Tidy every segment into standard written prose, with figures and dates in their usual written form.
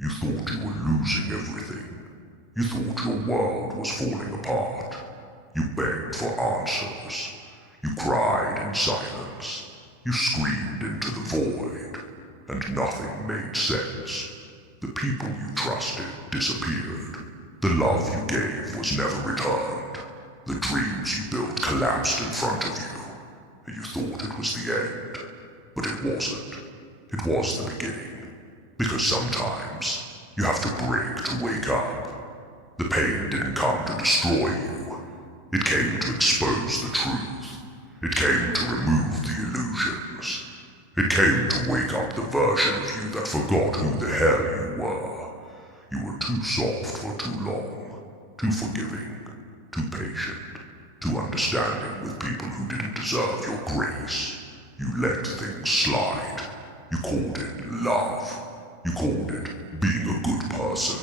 You thought you were losing everything. You thought your world was falling apart. You begged for answers. You cried in silence. You screamed into the void, and nothing made sense. The people you trusted disappeared. The love you gave was never returned. The dreams you built collapsed in front of you, and you thought it was the end. But it wasn't. It was the beginning. Because sometimes you have to break to wake up. The pain didn't come to destroy you. It came to expose the truth. It came to remove the illusions. It came to wake up the version of you that forgot who the hell you were. You were too soft for too long, too forgiving, too patient, too understanding with people who didn't deserve your grace. You let things slide. You called it love. You called it being a good person,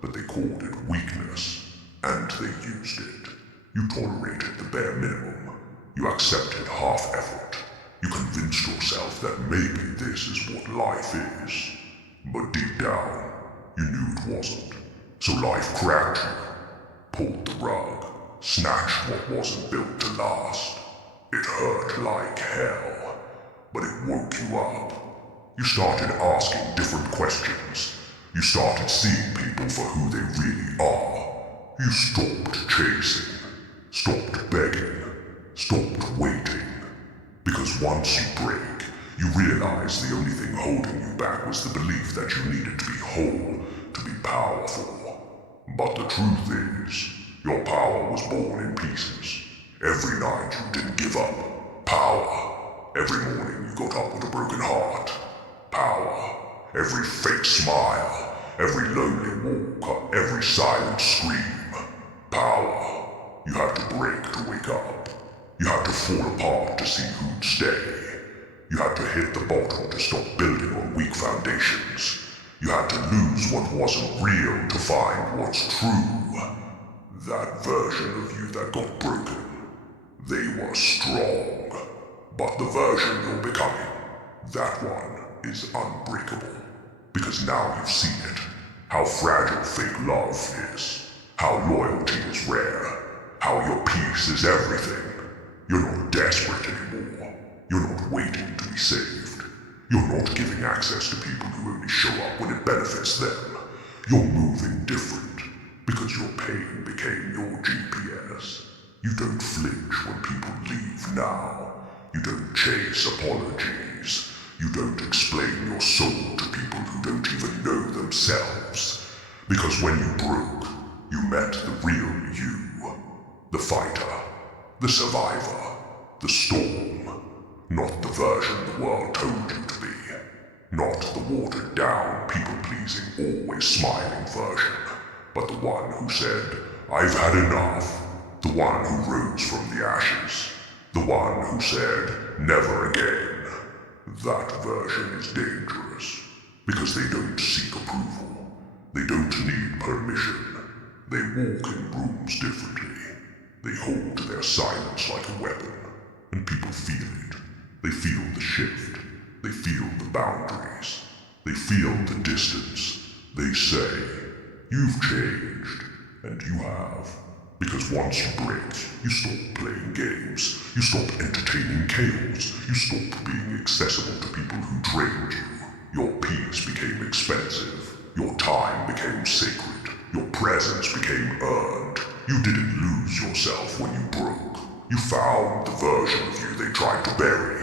but they called it weakness, and they used it. You tolerated the bare minimum. You accepted half effort. You convinced yourself that maybe this is what life is. But deep down, you knew it wasn't. So life cracked you, pulled the rug, snatched what wasn't built to last. It hurt like hell, but it woke you up. You started asking different questions. You started seeing people for who they really are. You stopped chasing, stopped begging, stopped waiting. Because once you break, you realize the only thing holding you back was the belief that you needed to be whole, to be powerful. But the truth is, your power was born in pieces. Every night you didn't give up. Power. Every morning you got up with a broken heart. Power. Every fake smile, every lonely walk, every silent scream. Power. You had to break to wake up. You had to fall apart to see who'd stay. You had to hit the bottom to stop building on weak foundations. You had to lose what wasn't real to find what's true. That version of you that got broken, they were strong. But the version you're becoming, that one is unbreakable. Because now you've seen it. How fragile fake love is. How loyalty is rare. How your peace is everything. You're not desperate anymore. You're not waiting to be saved. You're not giving access to people who only show up when it benefits them. You're moving different. Because your pain became your GPS. You don't flinch when people leave now. You don't chase apologies. You don't explain your soul to people who don't even know themselves. Because when you broke, you met the real you. The fighter, the survivor, the storm. Not the version the world told you to be. Not the watered down, people-pleasing, always smiling version. But the one who said, I've had enough. The one who rose from the ashes. The one who said, never again. That version is dangerous, because they don't seek approval. They don't need permission. They walk in rooms differently. They hold their silence like a weapon, and people feel it. They feel the shift. They feel the boundaries. They feel the distance. They say, you've changed, and you have. Because once you break, you stop playing games. You stop entertaining chaos. You stop being accessible to people who drained you. Your peace became expensive. Your time became sacred. Your presence became earned. You didn't lose yourself when you broke. You found the version of you they tried to bury.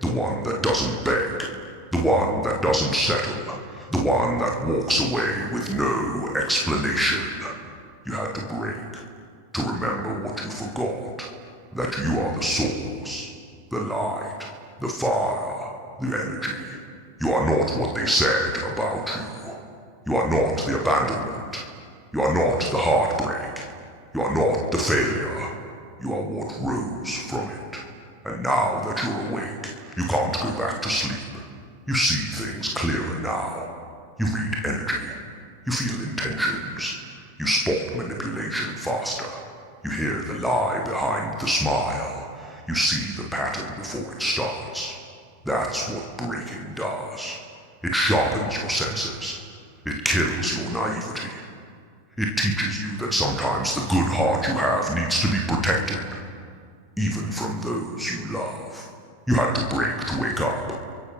The one that doesn't beg. The one that doesn't settle. The one that walks away with no explanation. You had to break. To remember what you forgot, that you are the source, the light, the fire, the energy. You are not what they said about you. You are not the abandonment. You are not the heartbreak. You are not the failure. You are what rose from it. And now that you're awake, you can't go back to sleep. You see things clearer now. You read energy. You feel intentions. You spot manipulation faster. You hear the lie behind the smile. You see the pattern before it starts. That's what breaking does. It sharpens your senses. It kills your naivety. It teaches you that sometimes the good heart you have needs to be protected, even from those you love. You had to break to wake up,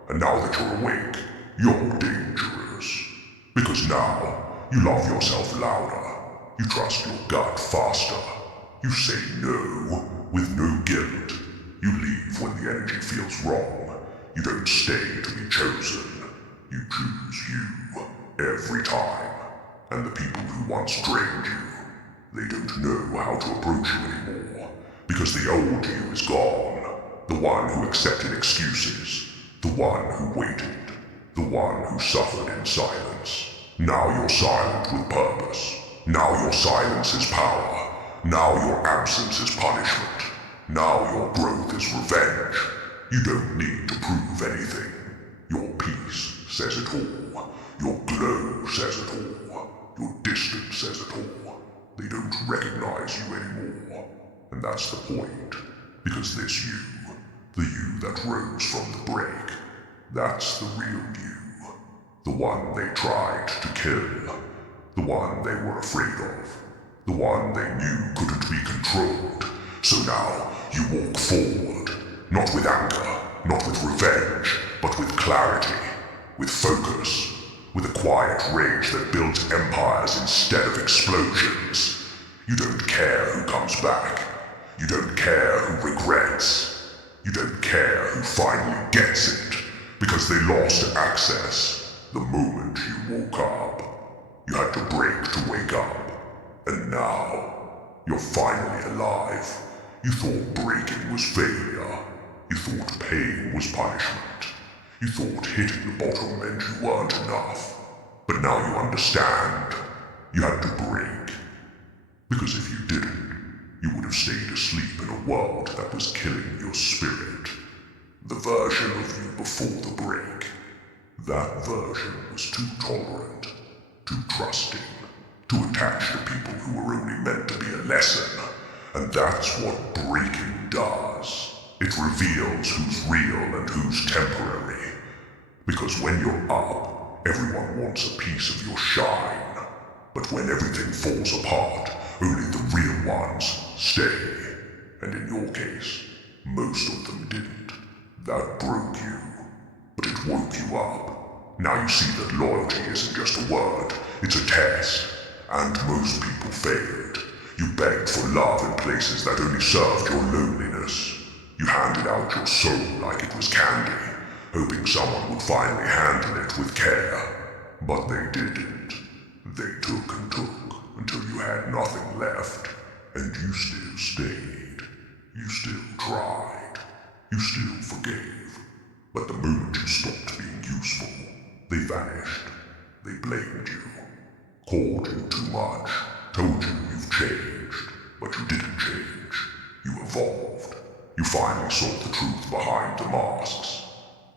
and now that you're awake, you're dangerous. Because now, you love yourself louder, you trust your gut faster, you say no with no guilt, you leave when the energy feels wrong, you don't stay to be chosen, you choose you every time. And the people who once drained you, they don't know how to approach you anymore, because the old you is gone, the one who accepted excuses, the one who waited, the one who suffered in silence. Now you're silent with purpose. Now your silence is power. Now your absence is punishment. Now your growth is revenge. You don't need to prove anything. Your peace says it all. Your glow says it all. Your distance says it all. They don't recognize you anymore. And that's the point. Because this you, the you that rose from the break, that's the real you. The one they tried to kill. The one they were afraid of. The one they knew couldn't be controlled. So now you walk forward. Not with anger, not with revenge, but with clarity, with focus, with a quiet rage that builds empires instead of explosions. You don't care who comes back. You don't care who regrets. You don't care who finally gets it, because they lost access the moment you woke up. You had to break to wake up, and now you're finally alive. You thought breaking was failure. You thought pain was punishment. You thought hitting the bottom meant you weren't enough. But now you understand. You had to break. Because if you didn't, you would have stayed asleep in a world that was killing your spirit. The version of you before the break. That version was too tolerant, too trusting, too attached to people who were only meant to be a lesson. And that's what breaking does. It reveals who's real and who's temporary. Because when you're up, everyone wants a piece of your shine. But when everything falls apart, only the real ones stay. And in your case, most of them didn't. That broke you. But it woke you up. Now you see that loyalty isn't just a word, it's a test. And most people failed. You begged for love in places that only served your loneliness. You handed out your soul like it was candy, hoping someone would finally handle it with care. But they didn't. They took and took until you had nothing left. And you still stayed. You still tried. You still forgave. But the moment you stopped being useful, they vanished. They blamed you. Called you too much. Told you you've changed. But you didn't change. You evolved. You finally saw the truth behind the masks.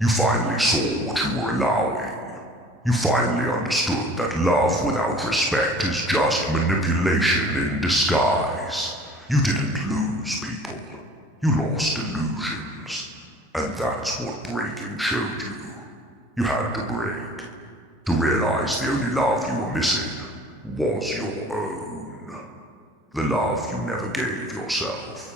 You finally saw what you were allowing. You finally understood that love without respect is just manipulation in disguise. You didn't lose people. You lost illusions. And that's what breaking showed you. You had to break. To realize the only love you were missing was your own. The love you never gave yourself.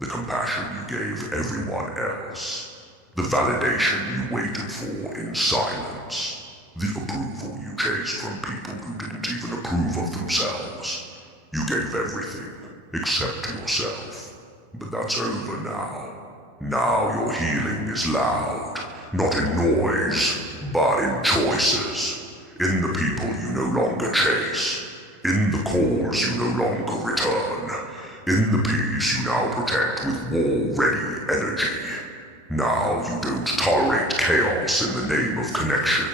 The compassion you gave everyone else. The validation you waited for in silence. The approval you chased from people who didn't even approve of themselves. You gave everything, except yourself. But that's over now. Now your healing is loud. Not in noise, but in choices. In the people you no longer chase. In the calls you no longer return. In the peace you now protect with war-ready energy. Now you don't tolerate chaos in the name of connection.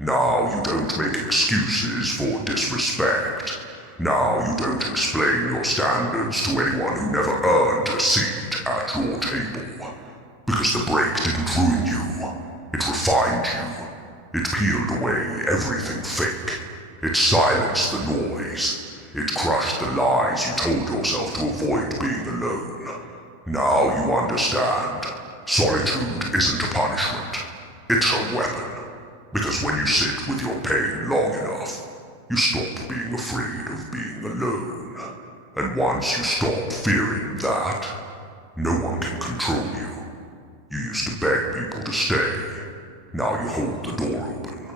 Now you don't make excuses for disrespect. Now you don't explain your standards to anyone who never earned a seat at your table. Because the break didn't ruin you. It refined you. It peeled away everything fake. It silenced the noise. It crushed the lies you told yourself to avoid being alone. Now you understand. Solitude isn't a punishment. It's a weapon. Because when you sit with your pain long enough, you stop being afraid of being alone. And once you stop fearing that, no one can control you. You used to beg people to stay. Now you hold the door open.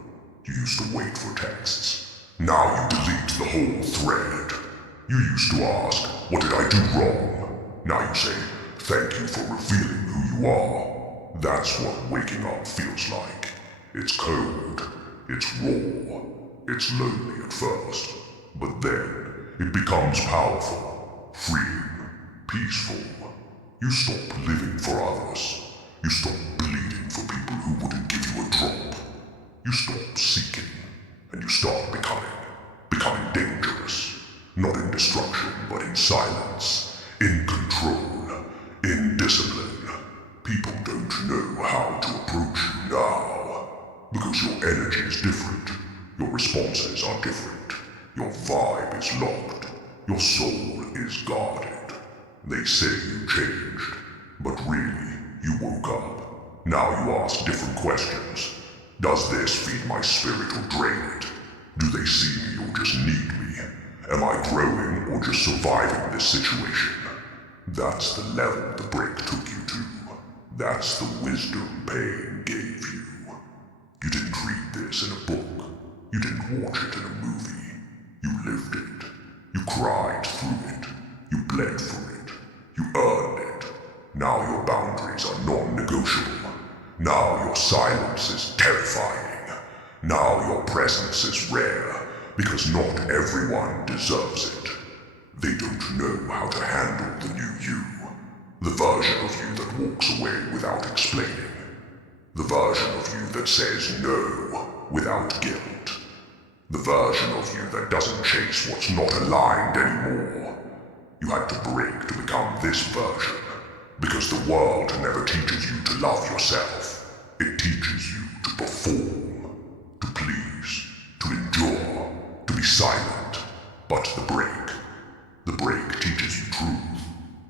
You used to wait for texts. Now you delete the whole thread. You used to ask, what did I do wrong? Now you say, thank you for revealing who you are. That's what waking up feels like. It's cold. It's raw. It's lonely at first. But then, it becomes powerful, freeing, peaceful. You stop living for others. You stop bleeding for people who wouldn't give you a drop. You stop seeking, and you start becoming dangerous. Not in destruction, but in silence, in control, in discipline. People don't know how to approach you now, because your energy is different. Your responses are different. Your vibe is locked. Your soul is guarded. They say you changed, but really, you woke up. Now you ask different questions. Does this feed my spirit or drain it? Do they see me or just need me? Am I growing or just surviving this situation? That's the level the break took you to. That's the wisdom pain gave you. You didn't read this in a book. You didn't watch it in a movie. You lived it. You cried through it. You bled for it. You earned it. Now your boundaries are non-negotiable. Now your silence is terrifying. Now your presence is rare, because not everyone deserves it. They don't know how to handle the new you. The version of you that walks away without explaining. The version of you that says no without guilt. The version of you that doesn't chase what's not aligned anymore. You had to break to become this version, because the world never teaches you to love yourself. It teaches you to perform, to please, to endure, to be silent. But the break teaches you truth.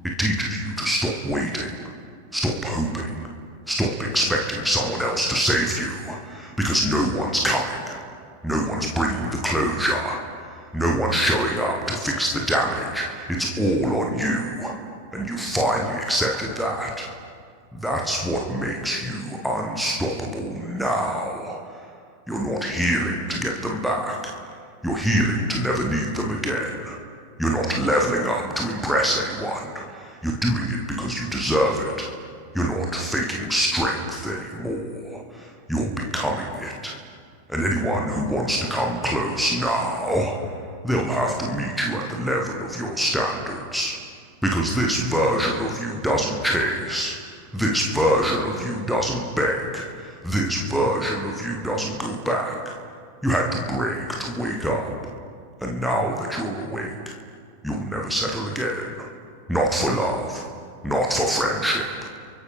It teaches you to stop waiting, stop hoping, stop expecting someone else to save you, because no one's coming. No one's bringing the closure. No one's showing up to fix the damage. It's all on you, and you finally accepted that. That's what makes you unstoppable now. You're not healing to get them back. You're healing to never need them again. You're not leveling up to impress anyone. You're doing it because you deserve it. You're not faking strength anymore. You're becoming it. And anyone who wants to come close now, they'll have to meet you at the level of your standards. Because this version of you doesn't chase. This version of you doesn't beg. This version of you doesn't go back. You had to break to wake up. And now that you're awake, you'll never settle again. Not for love. Not for friendship.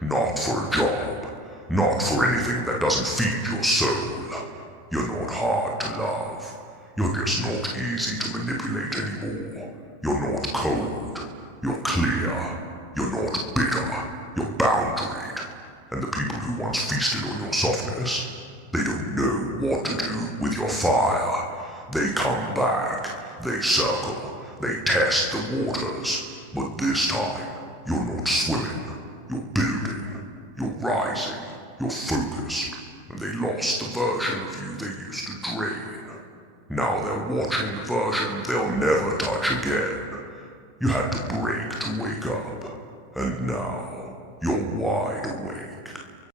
Not for a job. Not for anything that doesn't feed your soul. You're not hard to love. You're just not easy to manipulate anymore. You're not cold. You're clear. You're not bitter. You're boundaried. And the people who once feasted on your softness, they don't know what to do with your fire. They come back. They circle. They test the waters. But this time, you're not swimming. You're building. You're rising. You're focused. And they lost the version of you they used to drain. Now they're watching the version they'll never touch again. You had to break to wake up. And now, you're wide awake.